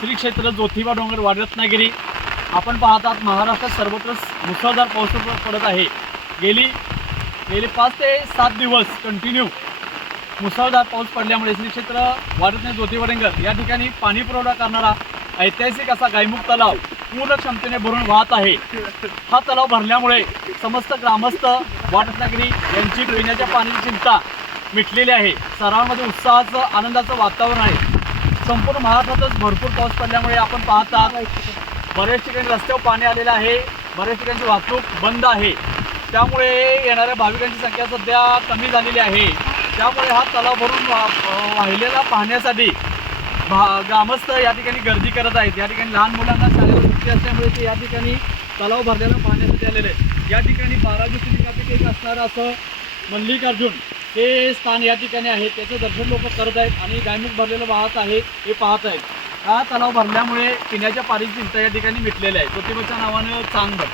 श्री क्षेत्र ज्योतिबा डोंगर रत्नागिरी आपण पाहतात महाराष्ट्रात सर्वत्र मुसळधार पाऊस पडत आहे। गेली 5 ते 7 दिवस कंटिन्यू मुसळधार पाऊस पडल्यामुळे श्री क्षेत्र रत्नागिरी ज्योतिबा डोंगर या ठिकाणी पाणी पुरवठा करणारा ऐतिहासिक असा गायमुख तलाव पूर्ण क्षमतेने भरून वाहत आहे। हा तलाव भरल्यामुळे समस्त ग्रामस्थ रत्नागिरी यांची पिण्याच्या पाण्याची चिंता मिटलेली आहे। सर्वांमध्ये उत्साहाचं आनंदाचं वातावरण आहे। संपूर्ण महाराष्ट्रातच भरपूर पाऊस पडल्यामुळे आपण पाहतात बरेच ठिकाणी रस्त्यावर पाणी आलेलं आहे, बरेच ठिकाणची वाहतूक बंद आहे। त्यामुळे येणाऱ्या भाविकांची संख्या सध्या कमी झालेली आहे। त्यामुळे हा तलाव भरून वाहिलेला पाहण्यासाठी ग्रामस्थ या ठिकाणी गर्दी करत आहेत। या ठिकाणी लहान मुलांना शाळेला सुट्टी असल्यामुळे ते या ठिकाणी तलाव भरलेला पाहण्यासाठी आलेले आहेत। या ठिकाणी 12 ज्योतिर्लिंगापैकी एक असणारं असं मल्लिकार्जुन हे स्थान या ठिकाणी आहे। त्याचं दर्शन लोक करत आहेत आणि गायमुख भरलेलं वाहत आहे हे पाहत आहेत। हा तलाव भरल्यामुळे पिण्याच्या पाण्याची चिंता या ठिकाणी मिटलेली आहे। ज्योतिबाच्या नावानं चांगलं